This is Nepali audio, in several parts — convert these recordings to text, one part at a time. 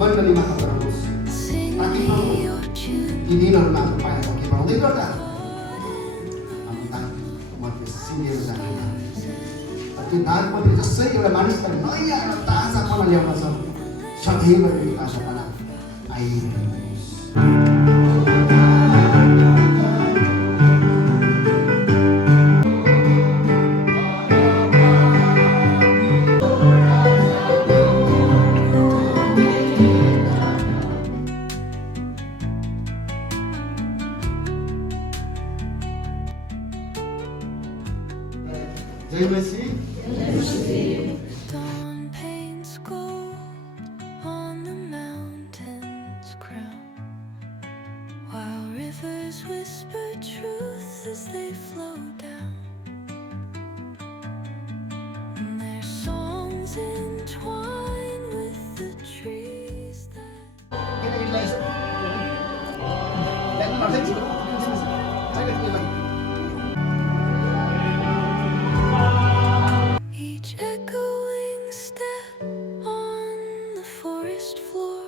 मण्डलीमा गराउनुहोस् ताकि प्रभु ती दिनहरूमा तपाईँ अघि बढाउँदै गर्दा हाम्रो दागमध्ये सिनेर जाँदैन त्यो दागमध्ये जसरी एउटा मानिसलाई नयाँ र ताजापना ल्याउन छ सधैँभरि त्यो ताजापना आइरहनुहोस्। जय मसीह। Dawn paints gold on the mountain's crown, while rivers whisper truth as they flow down. And their songs entwine with the trees that each echoing step on the forest floor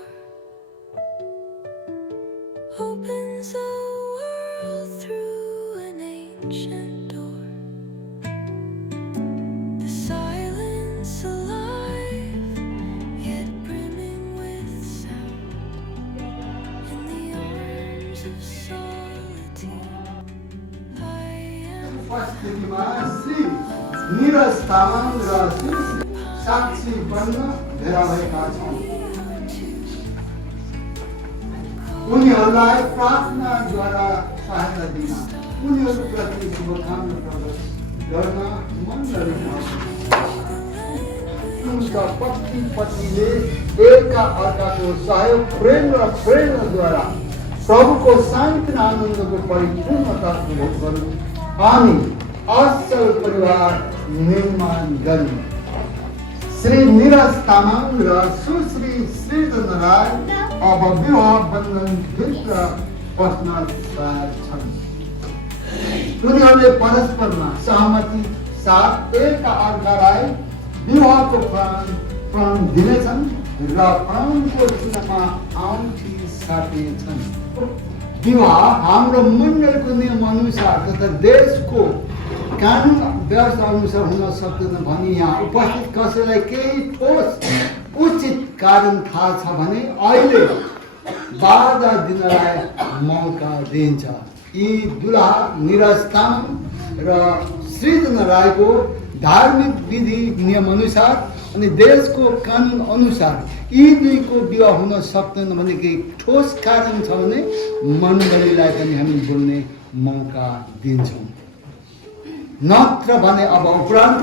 opens a world through an ancient door. The silence alive, yet brimming with sound. In the arms of solitude, I am उपस्थितिमा श्री नीरज तामाङ र श्री साक्षी बन्न भेला भएका छौँ। उनीहरूलाई प्रार्थनाद्वारा सहायता दिन उनीहरूप्रति शुभकामना प्रकट गर्न मण्डलीमा उनका पत्नी पत्नीले एकका अर्काको सहयोग प्रेम र प्रेरणाद्वारा प्रभुको शान्ति र आनन्दको परिपूर्णता अनुभव गरौँ। हामी असल परिवार निर्माण गर्नु। श्री नीरज तामाङ र सुश्री सृजन राई अब विवाह बन्धनभित्र बस्न तयार छन्। उनीहरूले परस्परमा सहमति साथ एकका अर्कालाई विवाहको प्रण दिनेछन् र प्रणको चिन्हमा औँठी साट्नेछन्। विवाह हाम्रो मण्डलको नियम अनुसार तथा देशको कानुन व्यवस्था अनुसार हुन सक्दैन भनी यहाँ उपस्थित कसैलाई केही ठोस उचित कारण थाहा छ भने अहिले बाधा दिनलाई मौका दिन्छ। यी दुलहा नीरज तामाङ र सृजन राईको धार्मिक विधि नियम अनुसार अनि देशको कानुन अनुसार यी दुईको विवाह हुन सक्दैन भने केही ठोस कारण छ भने मण्डलीलाई पनि हामी बोल्ने मौका दिन्छौँ। नत्र भने अब उपरान्त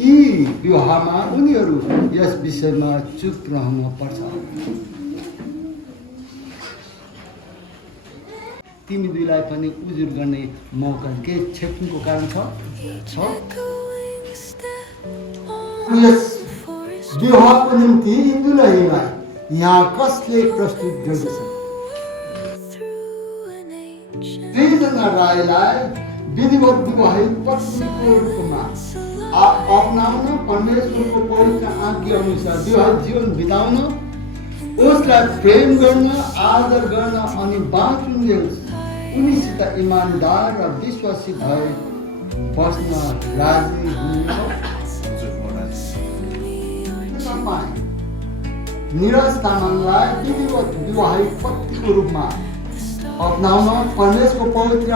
यी विवाहमा उनीहरू यस विषयमा चुप रहन पर्छ। तिमी दुईलाई पनि उजुर गर्ने मौका के छेक्नुको कारण छ? यस विवाहको निम्ति दुलहीलाई यहाँ कसले प्रस्तुत गर्दछ? सृजना राईलाई विधिवत विवाहित पत्नीको रूपमा अपनाउन परमेश्वरको पवित्र आज्ञा अनुसार विवाहित जीवन बिताउन उसलाई प्रेम गर्न आदर गर्न अनि बाँचुन्जेल उनीसित इमानदार र विश्वासी भए बस्न राजी हुनुहुन्छ। नीरज तामाङलाई विधिवत विवाहित पत्नीको रूपमा अपनाउन परमेश्वरको पवित्र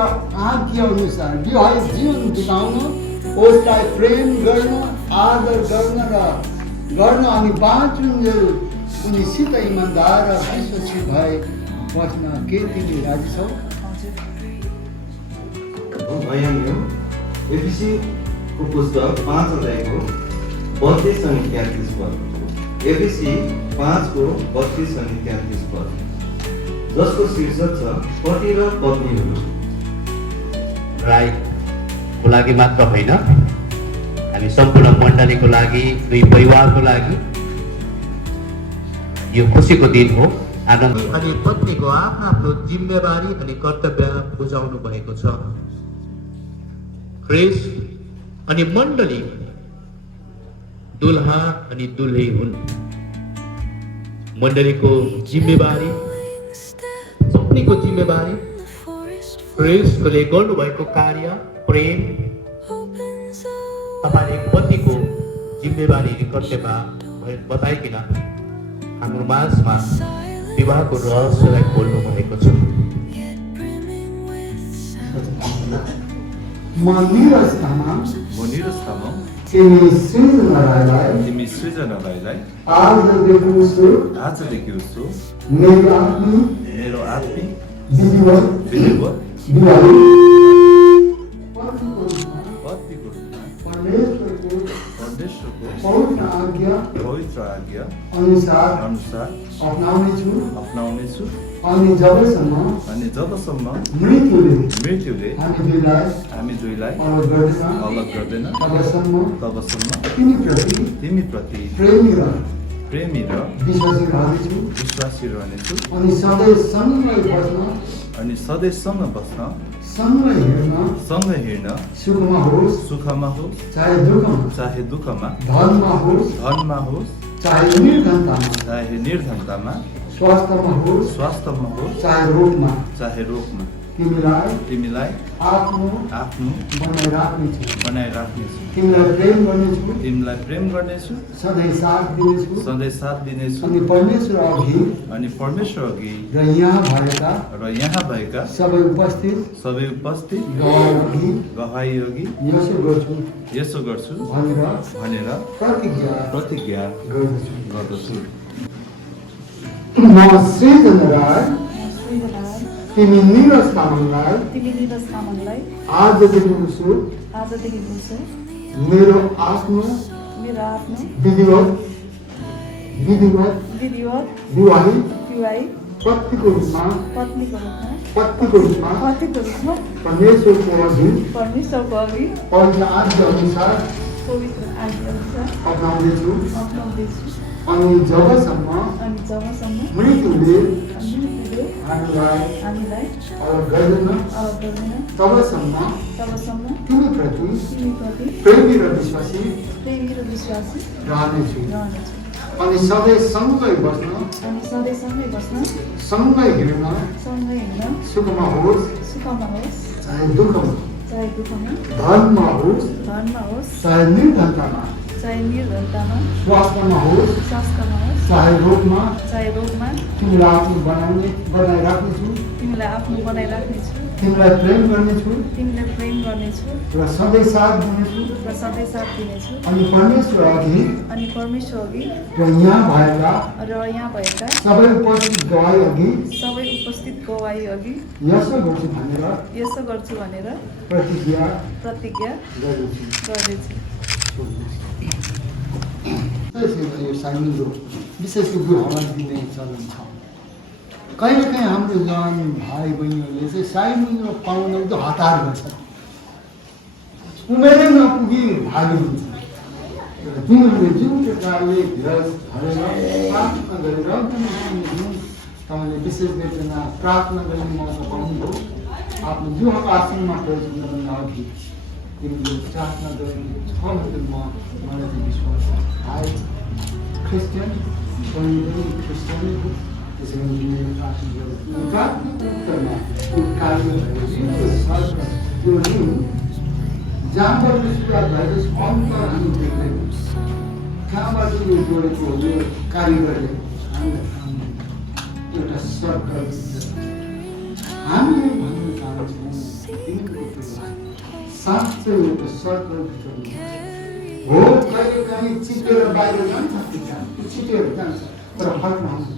आज्ञा अनुसार विवाहित जीवन बिताउन उसलाई प्रेम गर्न आदर गर्न अनि बाँचुन्जेल उनीसित इमानदार र विश्वासी भए बस्न के तिमी राजी छौ? एफिसीको पुस्तक 5 अध्यायको 32 अनि 33 पद। एफिसी 5 को 32 अनि 33 पद, जसको शीर्षक छ पति र पत्नीहरू। राईको लागि मात्र होइन, हामी सम्पूर्ण मण्डलीको लागि, दुई परिवारको लागि यो खुसीको दिन हो। आनन्द अनि पत्नीको आफ्नो जिम्मेवारी अनि कर्तव्य बुझाउनु भएको छ। क्रिस अनि मण्डली दुल्हा अनि दुल्ही हुन्। मण्डलीको जिम्मेवारी steps पत्नीको जिम्मेवारी in the forest प्रेरितले गर्नुभएको कार्य प्रेम opens up. तपाईँले पतिको जिम्मेवारी अनि कर्तव्य बताइकन हाम्रो माझमा विवाहको रहस्यलाई खोल्नु भएको छ। Yet brimming with sound. म निरज तामाङ म निरज तामाङ तिमी सृजना राईलाई तिमी सृजना राईलाई आजदेखि आजदेखि उसो मेरो आफ्नो मेरो आत्मिक विधिवत विधिवत विवाही पत्नीको रूपमा पत्नीको रूपमा परमेश्वरको परमेश्वरको पवित्र आज्ञा पवित्र आज्ञा अनुसार अनुसार अपनाउनेछु अपनाउनेछु अनि जबसम्म अनि जबसम्म मृत्युले हामी दुईलाई अलग गर्दैन अलग गर्दैन तबसम्म तिमीप्रति प्रेमी र प्रेमी र विश्वासी रहनेछु विश्वासी रहनेछु अनि सधैँ सँगै बस्न अनि सधैँ सँग बस्न सँगै हिँड्न सुखमा होस् चाहे दुःखमा धनमा होस् चाहे निर्धनतामा स्वास्थ्यमा होस् चाहे रोगमा तिमीलाई आफ्नो बनाइराख्नेछु तिमीलाई प्रेम गर्नेछु सधैँ साथ दिनेछु अनि परमेश्वर अघि र यहाँ भएका सबै उपस्थित गवाही अघि यसो गर्छु भनेर प्रतिज्ञा गर्दछु। म सृजना राई तिमी निरज तामाङलाई आजदेखि मेरो आफ्नो विधिवत विवाही पत्नीको रूपमा परमेश्वरको अघि पवित्र आज्ञा अनुसार अपनाउँदैछु अनि जबसम्म मृत्युले हामीलाई अलग गर्दैन तबसम्म तिमीप्रति प्रेमी र विश्वासी रहनेछु अनि सधैँ सँगै बस्न सँगै हिँड्न सुखमा होस् चाहे दुःखमा धनमा होस् चाहे निर्धनतामा स्वास्थ्यमा होस् चाहे रोगमा तिमीलाई आफ्नो बनाइराख्नेछु तिमीलाई प्रेम गर्नेछु र सधैँ साथ दिनेछु अनि परमेश्वर अघि र यहाँ भएका सबै उपस्थित गवाही अघि यसो गर्छु भनेर प्रतिज्ञा गर्दछु। यो साइमनको विशेष रूपमा हवाई दिने चलन छ। कहिलेकाहीँ हाम्रो जवान भाइ बहिनीहरूले चाहिँ साइमनको पाउन त हतार गर्छन्, उमेरै नपुगी भागी हुन्छ। तिमीहरूले जुन प्रकारले धीरज धरेर प्रार्थना गरेर तपाईँले विशेष गरिकन प्रार्थना गर्ने मौका पाउनुभयो, आफ्नो जो आसनमा प्रयोग गर्नुभन्दा अघि तिमीले प्रार्थना गर्ने छ भनेर मलाई चाहिँ विश्वास छ। क्रिस्चियन त्यसरी मेरो प्रार्थना कार्य जहाँबाट सुरुवात भएको अन्त हामी देख्दैनौँ, कहाँबाट यो जोडेको यो कारिगरले एउटा सर्कल हामीले भन्न चाहन्छौँ साँच्चै एउटा सर्कल हो। कहिलेकाहीँ चिपेर बाहिर जान्छ, छिटेर जान्छ, तर फर्क आउँछ।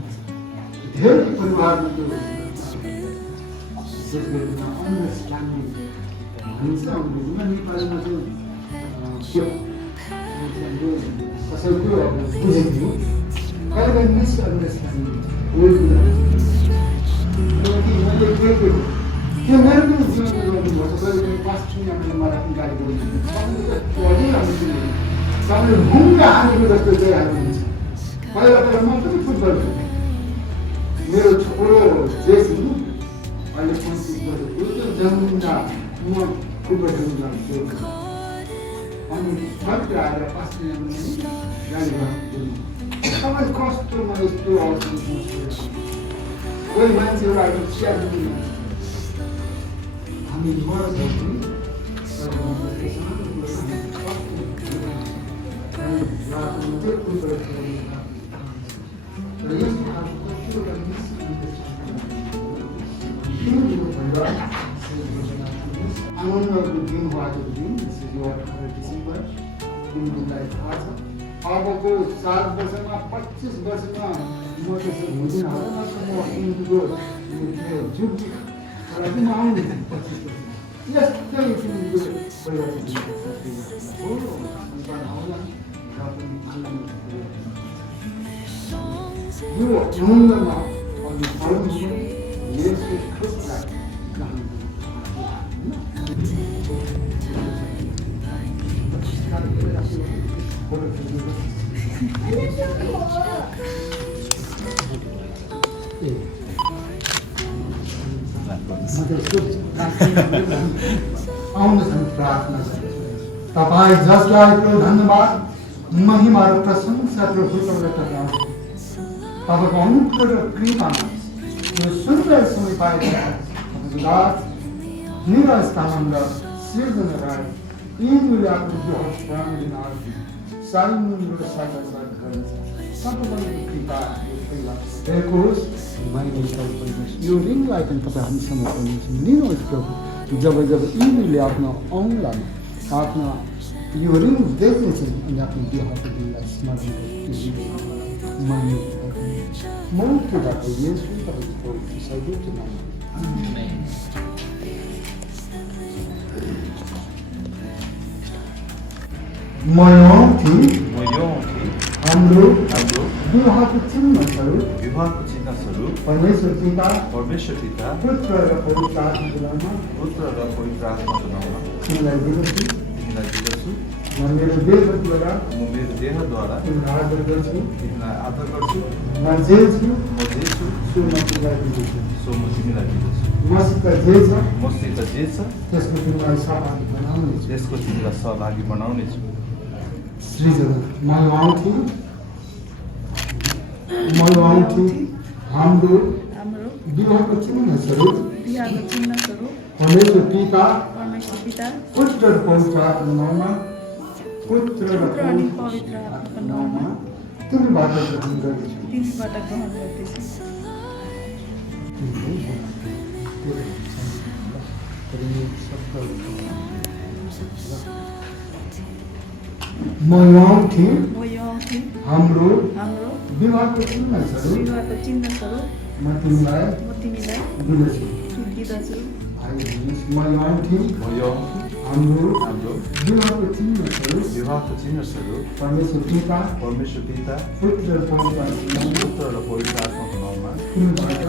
धेरै परिवारमा त्यो विशेष गरेर अन्डरस्ट्यान्डिङ भनिन्छ अङ्ग्रेजीमा, नेपालीमा चाहिँ त्यो कसैको अब बुझिदियो कहिलेकाहीँ मिसअन्डरस्ट्यान्डिङ मैले देखेको त्यो मेरो पनि जीवनमा गर्नुपर्छ। कहिलेकाहीँ पास्टरले मलाई गाली गरिदिनु अझै राम्रो सुन्नु तपाईँले घुम्न हालेको जस्तो चाहिँ हाल्नुहुन्छ। पहिला म पनि फुटबल खेल्थेँ, मेरो छोरो जेसी अहिले 25 वर्षको त्यो जन्मिँदा म फुटबल खेल्नु जान्छु अनि फर्क आएर पास्टरले गाली गर्नु तपाईँ कस्तोमा यस्तो अवस्था कोही मान्छेहरू आएर चिया पनि हामी मर्छौँ आनन्दको दिन भएको दिन यो 18 डिसेम्बर दिनलाई थाहा छ अबको 7 वर्षमा 25 वर्षमा म त्यसो हुँदैन होला नत्र म हिन्दूको जुग लागि म आउने 25 वर्ष यस्तै हिन्दूको यो आनन्दमा अनि फलमा यसको खुसलाई आउनुहोस् प्रार्थना तपाईँ जसलाई धन्यवाद महिमा र प्रशंसा प्रभु तपाईँलाई तपाईँको अनुग्रह र कृपामा यो सुन्दर समय पाएका निरज तामाङ र सिर्जना राई यी दुईको जो प्राण दिन साइमुन र सागर गर्छ सबैको कृपा हेर्नुहोस् यो रिङलाई पनि तपाईँ हामी समर्पण लिनुहोस् प्रभु जब जब यिनीहरूले आफ्नो औँलामा आफ्ना यो रिङ देख्नेछन् अनि आफ्नो बिहाको दिनलाई स्मरण मौतबाट यसो तपाईँको सर्वोच्च नाम हाम्रो विवाहको चिन्हहरू परमेश्वर पिता पुत्र र पवित्र आत्माको नाममा तिमीलाई दिदछु म मेरो देहद्वारा तिमीलाई आदर गर्छु म जे छु सो म तिमीलाई दिदछु मसित जे छ त्यसको तिमीलाई सहभागी बनाउनेछु सृजना म आउँछु हाम्रो विवाहको चिन्हहरू परमेश्वर पिता पुत्र र पवित्र आत्माको नाममा तिमीबाट ग्रहण गर्दछु म आउँछु हाम्रो विवाहको चिन्हहरू म तिमीलाई दिदछु म आउँछु हाम्रो विवाहको चिन्हहरू परमेश्वर पिता पुत्र र पवित्र आत्माको नाममा तिमीबाट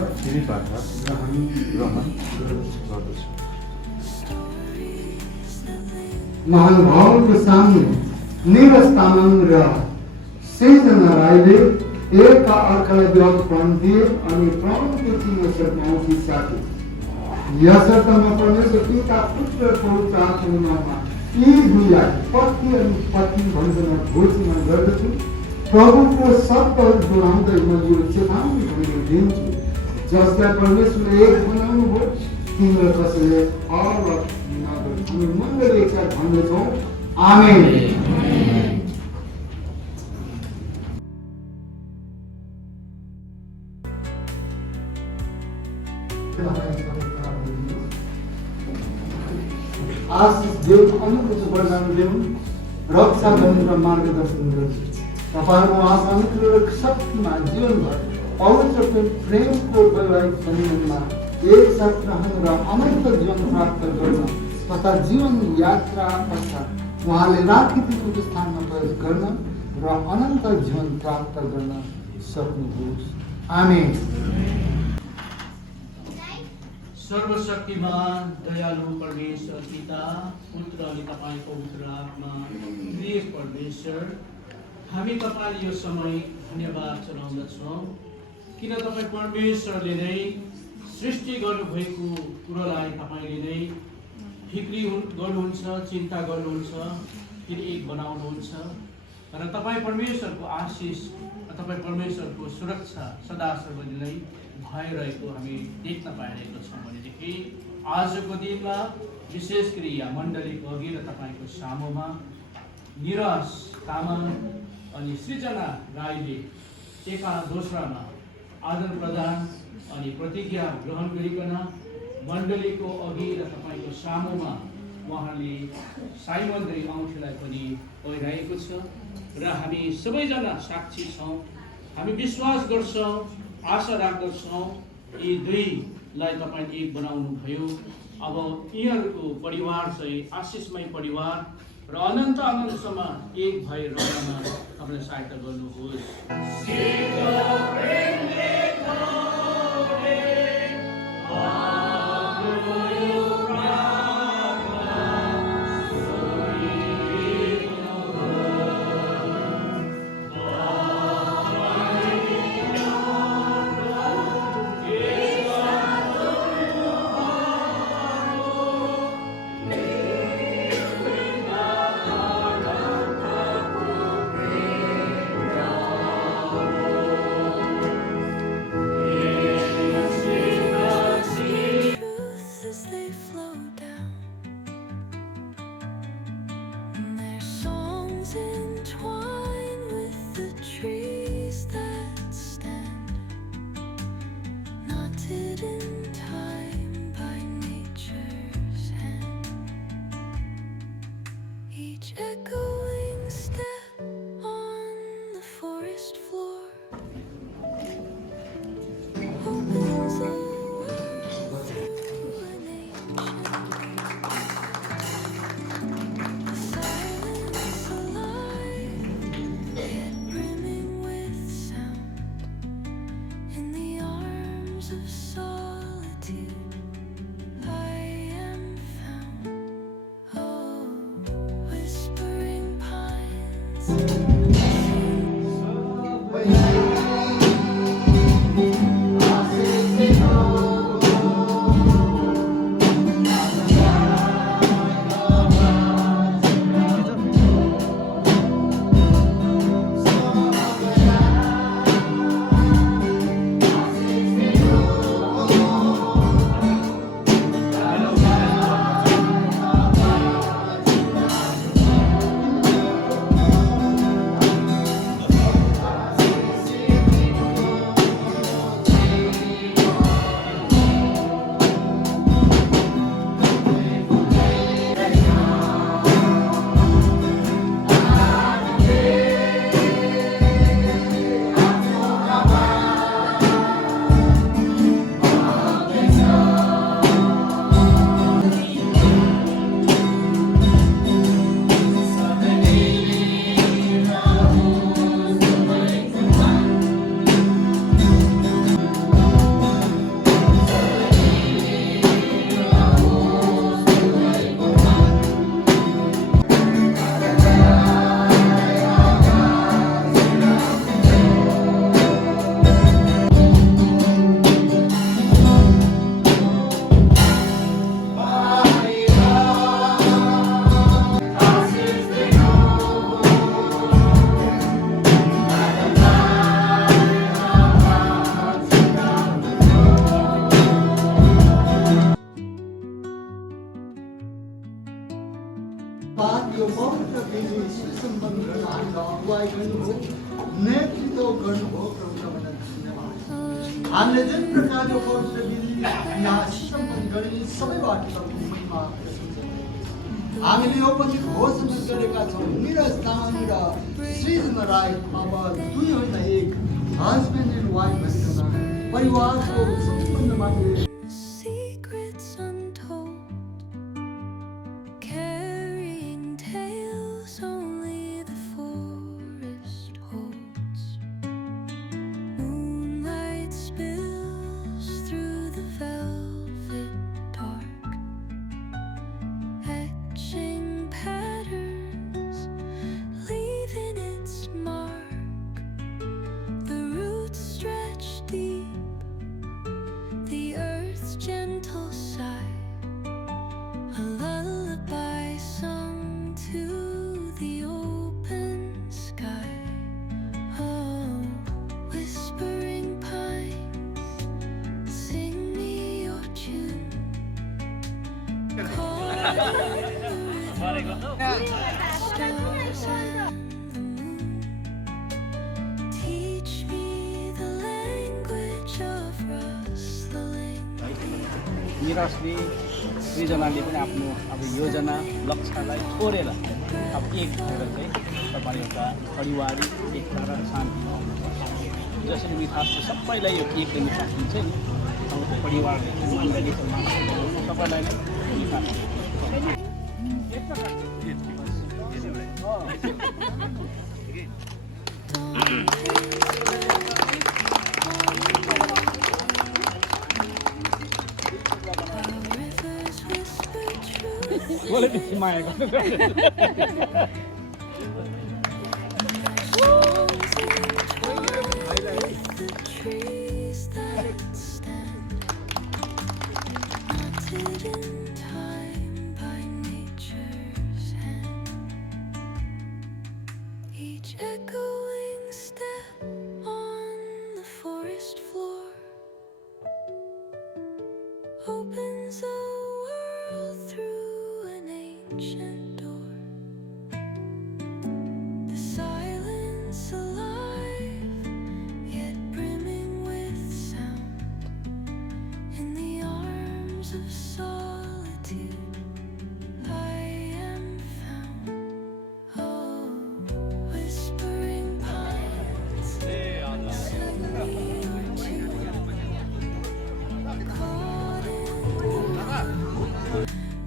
ग्रहण गर्दछु महानुभावको सामने निरज तामाङ र सृजना राईले एकका अर्कालाई विवाहपन दिए अनि प्रभुको चिन्हमा औँठी साथे यसर्थ म परमेश्वर पिता पुत्र र पवित्र आत्माको नाममा यी दुईलाई पति अनि पत्नी भनिकन घोषणा गर्दछु प्रभुको शब्दहरू दोहोऱ्याउँदै म यो चेतावनी भनेर दिन्छु जसलाई परमेश्वरले एक बनाउनु भयो तिमीलाई कसैले अलग नगर्नु हामी मण्डली एकसाथ भन्दछौँ आमेन आशिष देऊ अनुग्रह वरदान देऊ रक्षा गर्नु र मार्गदर्शन गर्नु तपाईँको आशा अनुग्रह र शक्तिमा जीवनभर पवित्र प्रेमको वैवाहिक सम्बन्धमा एकसाथ रहनु र अनन्त जीवन प्राप्त गर्न तथा जीवन यात्रा पश्चात उहाँले राखिदिएको स्थानमा प्रवेश गर्न र अनन्त जीवन प्राप्त गर्न सक्नुहोस् आमेन। सर्वशक्तिमान दयालु परमेश्वर पिता पुत्र अनि तपाईँको पवित्र आत्मा प्रिय परमेश्वर हामी तपाईँले यो समय धन्यवाद चढाउँदछौँ किन तपाईँ परमेश्वरले नै सृष्टि गर्नुभएको कुरोलाई तपाईँले नै फिक्री गर्नुहुन्छ चिन्ता गर्नुहुन्छ फेरि एक बनाउनुहुन्छ र तपाईँ परमेश्वरको आशिष र तपाईँ परमेश्वरको सुरक्षा सदा सर्वदिनै भइरहेको हामी देख्न पाइरहेको छौँ भनेदेखि आजको दिनमा विशेष गरी यहाँ मण्डलीको अघि र तपाईँको सामुमा निरज तामाङ अनि सृजना राईले एका दोस्रामा आदान प्रदान अनि प्रतिज्ञा ग्रहण गरिकन मण्डलीको अघि र तपाईँको सामुमा उहाँले साइमन्दी औँठीलाई पनि पहिराएको छ र हामी सबैजना साक्षी छौँ। हामी विश्वास गर्छौँ, आशा राख्दछौँ यी दुईलाई तपाईँले एक बनाउनु भयो। अब यिनीहरूको परिवार चाहिँ आशिषमय परिवार र अनन्त अनन्तसम्म एक भएर रहनमा तपाईँले सहायता गर्नुहोस्। Truths as they flow down, and their songs entwine with the trees that stand, knotted in time by nature's hand. Each echoing step on the forest floor opens a world through an ancient silence alive, yet brimming with sound. In the arms of solitude, I am found. Oh, whispering pines. बाद यो पवित्र विधि सुसम्पन्न गर्न हामीलाई अगुवाई गर्नुभयो, नेतृत्व गर्नुभयो। प्रभुलाई धन्यवाद। हामीले जुन प्रकारको पवित्र विधि यहाँ सुसम्पन्न गर्ने सबैबाट तपाईँको महिमा प्रशंसा। हामीले यो पनि घोषणा गरेका छौँ, निरज तामाङ र सृजना राई अब दुईभन्दा एक हस्बेन्ड एन्ड वाइफ भनिकन परिवारको सम्बन्धमा Secrets untold, carrying tales only the forest holds. Moonlight spills through the velvet dark, etching patterns, leaving its mark. The roots stretch deep, the earth Teach me the language of rustling. निरजले सृजनाले पनि आफ्नो अब योजना लक्ष्यलाई छोडेर अब एक भएर चाहिँ तपाईँ एउटा परिवारिक एकता र शान्ति जसरी मिठासले सबैलाई यो एक दिन सकिन्छ नि अब त्यो परिवारले मण्डली सबैलाई नै मिठास Rivers whisper truth. बोले बेसी माया गर्नु Trees that stand, knotted in time by nature's hand. Each echoing step on the forest floor opens a world through an ancient door. The silence alive, yet brimming with sound. In the arms of solitude, I am found. Oh, whispering pines, suddenly you're caught in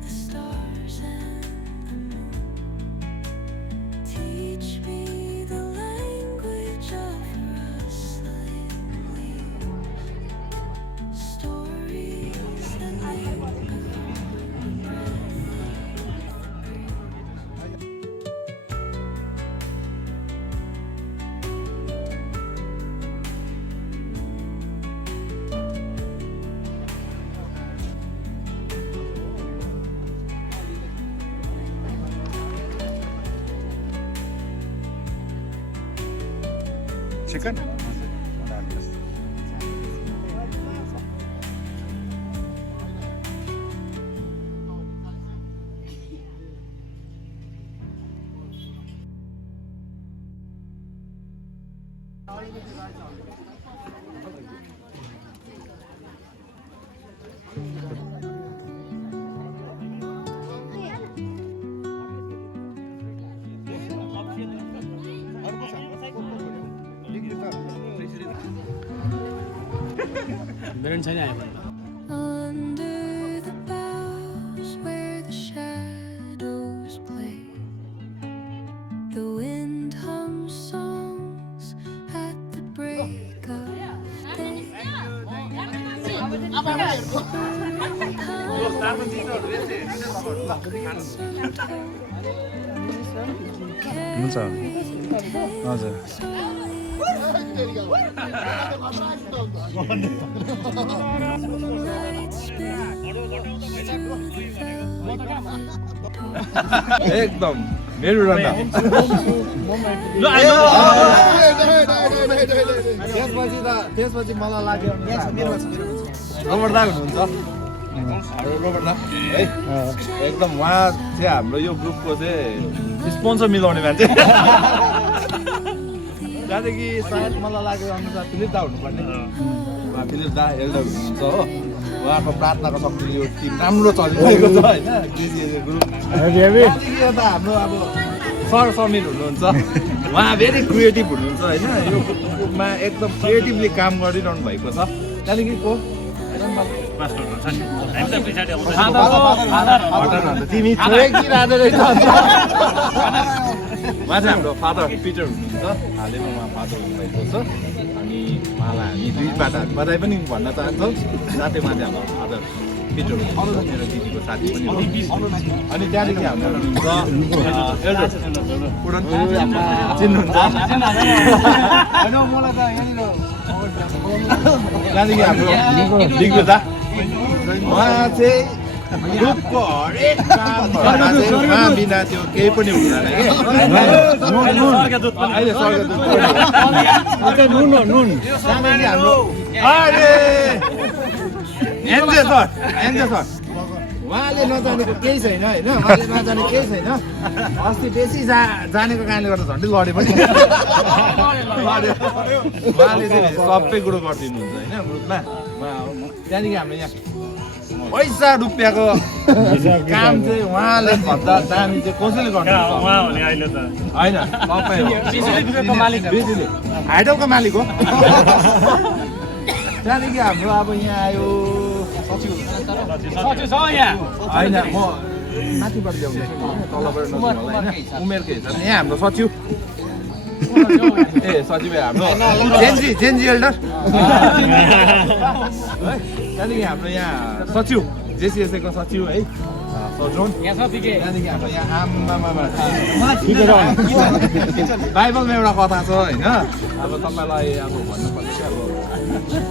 the stars and the moon. Teach me the language of rustling leaves, stories that linger, breath chicken मेरो छैन आयो Under the boughs where the shadows play, the wind hums songs at the break of day. हुन्छ हजुर एकदम मेरो रन्दा त्यसपछि मलाई लाग्यो रोबर्ट दा हुनुहुन्छ रोबर्ट दा है एकदम उहाँ चाहिँ हाम्रो यो ग्रुपको चाहिँ स्पोन्सर मिलाउने मान्छे त्यहाँदेखि सायद मलाई लाग्यो अनुसार फिलिप दा हुनुपर्ने फिलिप दा एल्डर हुनुहुन्छ हो उहाँको प्रार्थनाको शक्तिले यो टिम राम्रो चलिरहेको छ होइन ग्रुप त्यहाँदेखि यता हाम्रो अब सर समीर हुनुहुन्छ उहाँ भेरी क्रिएटिभ हुनुहुन्छ होइन यो ग्रुपमा एकदम क्रिएटिभली काम गरिरहनु भएको छ त्यहाँदेखि को तिमी छोए कि राजा रहेछ उहाँ चाहिँ हाम्रो फादर पिटर हुनुहुन्छ हालैमा उहाँ फादर हुनुभएको छ अनि उहाँलाई हामी दुईबाट बधाई पनि भन्न चाहन्छौँ साथै उहाँ चाहिँ हाम्रो फादर पिटर हुनुहुन्छ मेरो दिदीको साथी पनि हो अनि त्यहाँदेखि हाम्रो चिन्नुहुन्छ त्यहाँदेखि हाम्रो दिग्गजा उहाँ चाहिँ ग्रुपको हरेक काममा चाहिँ उहाँ बिना त्यो केही पनि हुँदैन कि अहिले स्वर्गदूत त्यहाँदेखि हाम्रो एन्जे सर उहाँले नजानेको केही छैन होइन उहाँले नजाने केही छैन अस्ति बेसी जानेको कारणले गर्दा झन्डै लडे पनि उहाँले चाहिँ सबै कुरो गरिदिनुहुन्छ होइन ग्रुपमा त्यहाँदेखि हाम्रो यहाँ पैसा रुपियाँको काम चाहिँ उहाँले भन्दा दामी चाहिँ कसैले गर्नुहुन्छ होइन तपाईँ बिजुली हाइडलको मालिक हो त्यहाँदेखि हाम्रो अब यहाँ आयो सचिव होइन म माथिबाट ल्याउँदैछु तलबाट उमेरको हिसाबले यहाँ हाम्रो सचिव ए सचिव हाम्रो जेन्जी एल्डर त्यहाँदेखि हाम्रो यहाँ सचिव जेसिएसएको सचिव है सजोन त्यहाँदेखि हाम्रो यहाँ आमामा बाइबलमा एउटा कथा छ होइन अब तपाईँलाई अब भन्नुपर्दा चाहिँ अब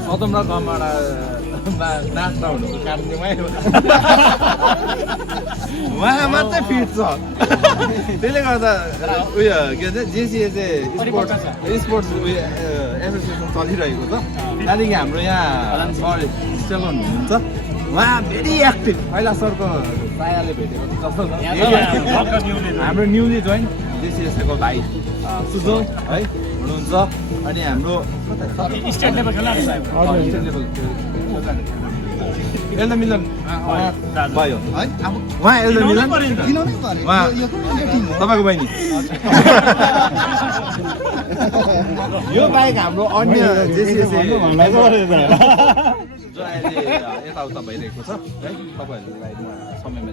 सदम र गमरा नाच नहुनुको कारण चाहिँ उहाँ मात्रै फिट छ त्यसले गर्दा उयो के भन्छ जेसिए चाहिँ स्पोर्ट्स उयो एसोसिएसन चलिरहेको छ त्यहाँदेखि हाम्रो यहाँ सर स्टेलन हुनुहुन्छ उहाँ भेरी एक्टिभ पहिला सरको प्रायले भेटेको जस्तो हाम्रो न्युली जोइन जेसिएसको भाइ सुजल है हुनुहुन्छ अनि हाम्रो स्टेट लेभल एल्डर मिलन भयो है उहाँ एल्डर मिलन उहाँ तपाईँको बहिनी यो बाहेक हाम्रो अन्य जेसिएस जो अहिले यताउता भइरहेको छ है तपाईँहरूलाई समयमा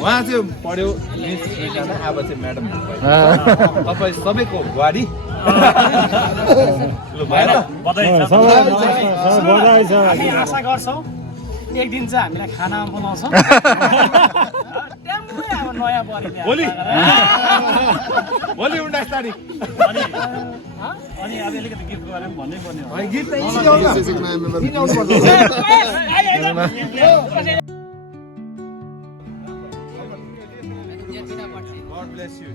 उहाँ चाहिँ पढ्यो मिस एकजना अब चाहिँ म्याडम तपाईँ सबैको बुहारी हामी आशा गर्छौँ एक दिन चाहिँ हामीलाई खाना बनाउँछ नयाँ भोलि 29 तारिक अनि अब अलिकति गिफ्ट गरेर भन्नै पर्ने हो gift God bless you.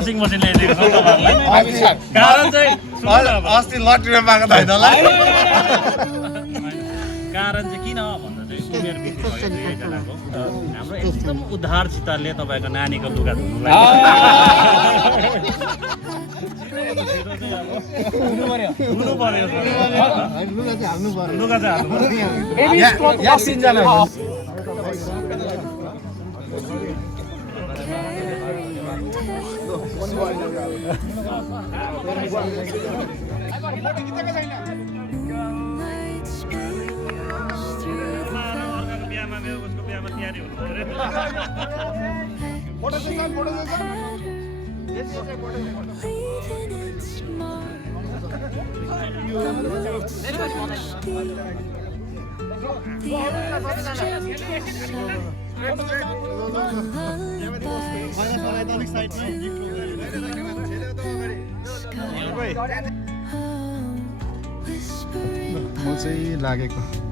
Washing machine ल्याइदिएको छ तपाईँहरूलाई कारण चाहिँ अस्ति लटरीमा पाएको त होइन होला कारण चाहिँ किन भन्दा चाहिँ उमेर बेसी भयो दुईजनाको हाम्रो एकदम उद्धार चित्तले तपाईँको नानीको लुगा धुनुलाई धुनु पर्यो लुगा चाहिँ हाल्नु whispering म चाहिँ लागेको